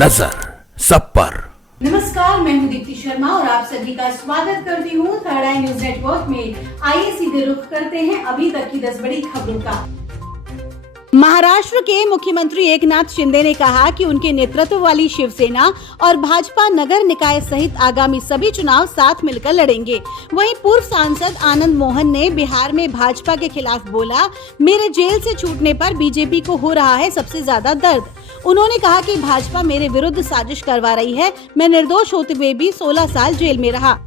नजर सब पर। नमस्कार, मैं हूं दीप्ति शर्मा और आप सभी का स्वागत करती हूं थर्ड आई न्यूज नेटवर्क में। आइए सीधे रुख करते हैं अभी तक की 10 बड़ी खबरों का। महाराष्ट्र के मुख्यमंत्री एकनाथ शिंदे ने कहा कि उनके नेतृत्व वाली शिवसेना और भाजपा नगर निकाय सहित आगामी सभी चुनाव साथ मिलकर लड़ेंगे। वहीं पूर्व सांसद आनंद मोहन ने बिहार में भाजपा के खिलाफ बोला, मेरे जेल से छूटने पर बीजेपी को हो रहा है सबसे ज्यादा दर्द। उन्होंने कहा कि भाजपा मेरे विरुद्ध साजिश करवा रही है। मैं निर्दोष होते हुए भी 16 साल जेल में रहा।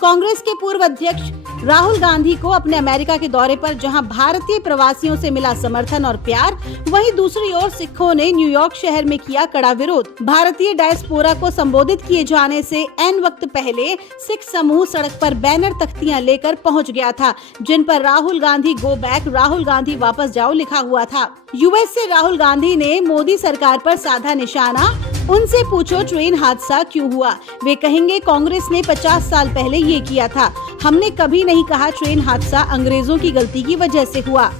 कांग्रेस के पूर्व अध्यक्ष राहुल गांधी को अपने अमेरिका के दौरे पर जहां भारतीय प्रवासियों से मिला समर्थन और प्यार, वहीं दूसरी ओर सिखों ने न्यूयॉर्क शहर में किया कड़ा विरोध। भारतीय डायस्पोरा को संबोधित किए जाने से एन वक्त पहले सिख समूह सड़क पर बैनर तख्तियां लेकर पहुंच गया था, जिन पर राहुल गांधी गो बैक, राहुल गांधी वापस जाओ लिखा हुआ था। यूएस से राहुल गांधी ने मोदी सरकार पर साधा निशाना। उनसे पूछो ट्रेन हादसा क्यों हुआ, वे कहेंगे कांग्रेस ने 50 साल पहले ये किया था। हमने कभी नहीं कहा ट्रेन हादसा अंग्रेजों की गलती की वजह से हुआ।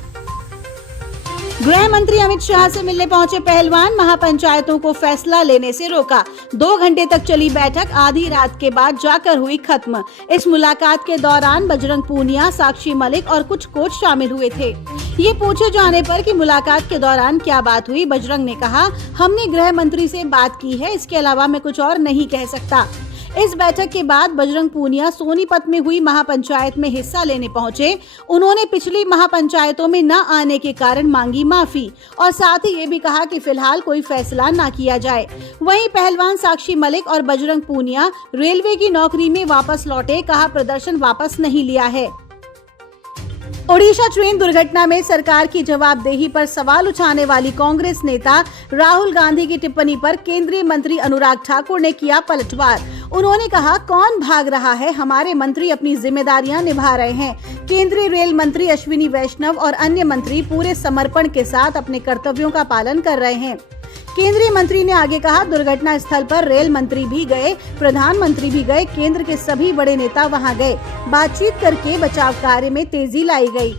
गृह मंत्री अमित शाह से मिलने पहुंचे पहलवान, महापंचायतों को फैसला लेने से रोका। 2 घंटे तक चली बैठक आधी रात के बाद जाकर हुई खत्म। इस मुलाकात के दौरान बजरंग पूनिया, साक्षी मलिक और कुछ कोच शामिल हुए थे। ये पूछे जाने पर कि मुलाकात के दौरान क्या बात हुई, बजरंग ने कहा, हमने गृह मंत्री से बात की है, इसके अलावा मैं कुछ और नहीं कह सकता। इस बैठक के बाद बजरंग पूनिया सोनीपत में हुई महापंचायत में हिस्सा लेने पहुंचे। उन्होंने पिछली महापंचायतों में न आने के कारण मांगी माफी और साथ ही ये भी कहा कि फिलहाल कोई फैसला न किया जाए। वहीं पहलवान साक्षी मलिक और बजरंग पूनिया रेलवे की नौकरी में वापस लौटे, कहा प्रदर्शन वापस नहीं लिया है। ओडिशा ट्रेन दुर्घटना में सरकार की जवाबदेही पर सवाल उठाने वाली कांग्रेस नेता राहुल गांधी की टिप्पणी पर केंद्रीय मंत्री अनुराग ठाकुर ने किया पलटवार। उन्होंने कहा, कौन भाग रहा है, हमारे मंत्री अपनी जिम्मेदारियां निभा रहे हैं। केंद्रीय रेल मंत्री अश्विनी वैष्णव और अन्य मंत्री पूरे समर्पण के साथ अपने कर्तव्यों का पालन कर रहे हैं। केंद्रीय मंत्री ने आगे कहा, दुर्घटना स्थल पर रेल मंत्री भी गए, प्रधानमंत्री भी गए, केंद्र के सभी बड़े नेता वहां गए, बातचीत करके बचाव कार्य में तेजी लाई गई।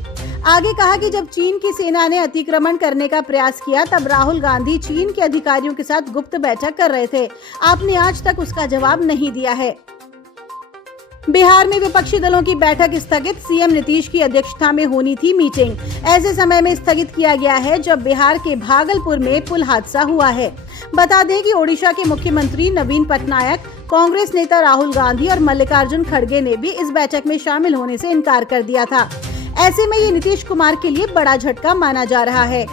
आगे कहा कि जब चीन की सेना ने अतिक्रमण करने का प्रयास किया, तब राहुल गांधी चीन के अधिकारियों के साथ गुप्त बैठक कर रहे थे। आपने आज तक उसका जवाब नहीं दिया है। बिहार में विपक्षी दलों की बैठक स्थगित, सीएम नीतीश की अध्यक्षता में होनी थी मीटिंग। ऐसे समय में स्थगित किया गया है जब बिहार के भागलपुर में पुल हादसा हुआ है। बता दें कि ओडिशा के मुख्यमंत्री नवीन पटनायक, कांग्रेस नेता राहुल गांधी और मल्लिकार्जुन खड़गे ने भी इस बैठक में शामिल होने से इनकार कर दिया था। ऐसे में ये नीतीश कुमार के लिए बड़ा झटका माना जा रहा है।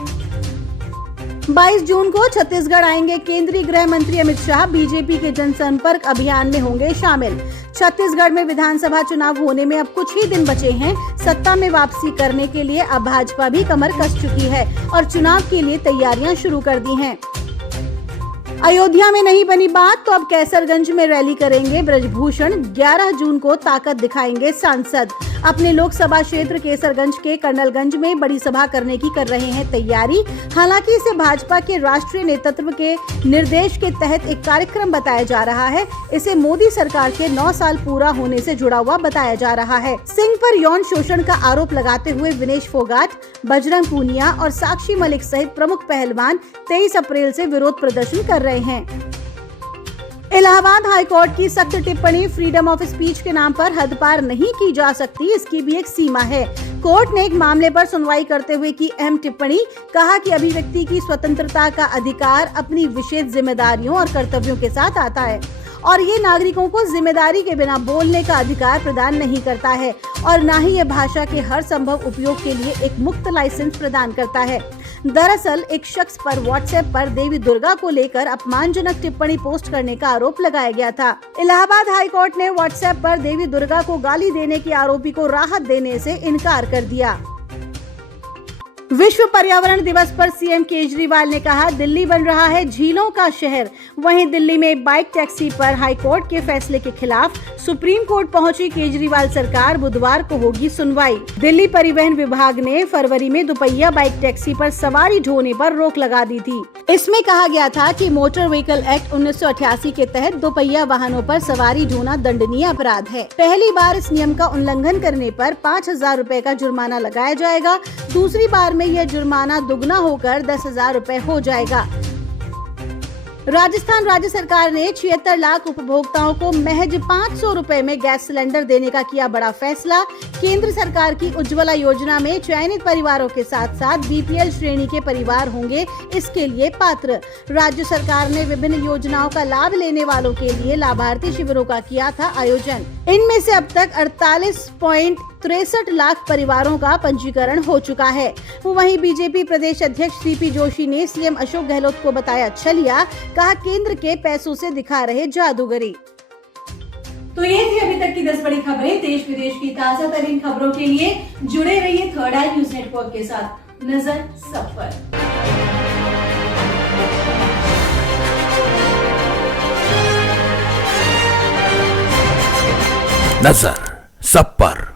22 जून को छत्तीसगढ़ आएंगे केंद्रीय गृह मंत्री अमित शाह, बीजेपी के जनसंपर्क अभियान में होंगे शामिल। छत्तीसगढ़ में विधानसभा चुनाव होने में अब कुछ ही दिन बचे हैं। सत्ता में वापसी करने के लिए अब भाजपा भी कमर कस चुकी है और चुनाव के लिए तैयारियां शुरू कर दी हैं। अयोध्या में नहीं बनी बात तो अब कैसरगंज में रैली करेंगे ब्रजभूषण। 11 जून को ताकत दिखाएंगे सांसद। अपने लोकसभा क्षेत्र केसरगंज के कर्नलगंज में बड़ी सभा करने की कर रहे हैं तैयारी। हालांकि इसे भाजपा के राष्ट्रीय नेतृत्व के निर्देश के तहत एक कार्यक्रम बताया जा रहा है। इसे मोदी सरकार के 9 साल पूरा होने से जुड़ा हुआ बताया जा रहा है। सिंह पर यौन शोषण का आरोप लगाते हुए विनेश फोगाट, बजरंग पूनिया और साक्षी मलिक सहित प्रमुख पहलवान 23 अप्रैल से विरोध प्रदर्शन कर रहे हैं। इलाहाबाद हाईकोर्ट की सख्त टिप्पणी, फ्रीडम ऑफ स्पीच के नाम पर हद पार नहीं की जा सकती, इसकी भी एक सीमा है। कोर्ट ने एक मामले पर सुनवाई करते हुए की अहम टिप्पणी, कहा कि अभिव्यक्ति की स्वतंत्रता का अधिकार अपनी विशेष जिम्मेदारियों और कर्तव्यों के साथ आता है और ये नागरिकों को जिम्मेदारी के बिना बोलने का अधिकार प्रदान नहीं करता है और न ही ये भाषा के हर संभव उपयोग के लिए एक मुक्त लाइसेंस प्रदान करता है। दरअसल एक शख्स पर व्हाट्सएप पर देवी दुर्गा को लेकर अपमानजनक टिप्पणी पोस्ट करने का आरोप लगाया गया था। इलाहाबाद हाईकोर्ट ने व्हाट्सएप पर देवी दुर्गा को गाली देने के आरोपी को राहत देने से इनकार कर दिया। विश्व पर्यावरण दिवस पर सीएम केजरीवाल ने कहा, दिल्ली बन रहा है झीलों का शहर। वहीं दिल्ली में बाइक टैक्सी पर हाईकोर्ट के फैसले के खिलाफ सुप्रीम कोर्ट पहुंची केजरीवाल सरकार, बुधवार को होगी सुनवाई। दिल्ली परिवहन विभाग ने फरवरी में दुपहिया बाइक टैक्सी पर सवारी ढोने पर रोक लगा दी थी। इसमें कहा गया था कि मोटर व्हीकल एक्ट 1988 के तहत दोपहिया वाहनों पर सवारी ढोना दंडनीय अपराध है। पहली बार इस नियम का उल्लंघन करने पर 5,000 रुपए का जुर्माना लगाया जाएगा। दूसरी बार में यह जुर्माना दुगना होकर 10,000 रुपए हो जाएगा। राजस्थान राज्य सरकार ने 76 लाख उपभोक्ताओं को महज 500 रुपए में गैस सिलेंडर देने का किया बड़ा फैसला। केंद्र सरकार की उज्ज्वला योजना में चयनित परिवारों के साथ साथ बीपीएल श्रेणी के परिवार होंगे इसके लिए पात्र। राज्य सरकार ने विभिन्न योजनाओं का लाभ लेने वालों के लिए लाभार्थी शिविरों का किया था आयोजन। इनमें से अब तक 48.63 लाख परिवारों का पंजीकरण हो चुका है। वहीं बीजेपी प्रदेश अध्यक्ष सीपी जोशी ने सीएम अशोक गहलोत को बताया छलिया, कहा केंद्र के पैसों से दिखा रहे जादूगरी। तो ये थी अभी तक की 10 बड़ी खबरें। देश विदेश की ताजा तरीन खबरों के लिए जुड़े रहिए थर्ड आई न्यूज नेटवर्क के साथ। नजर सब पर। नजर सब पर।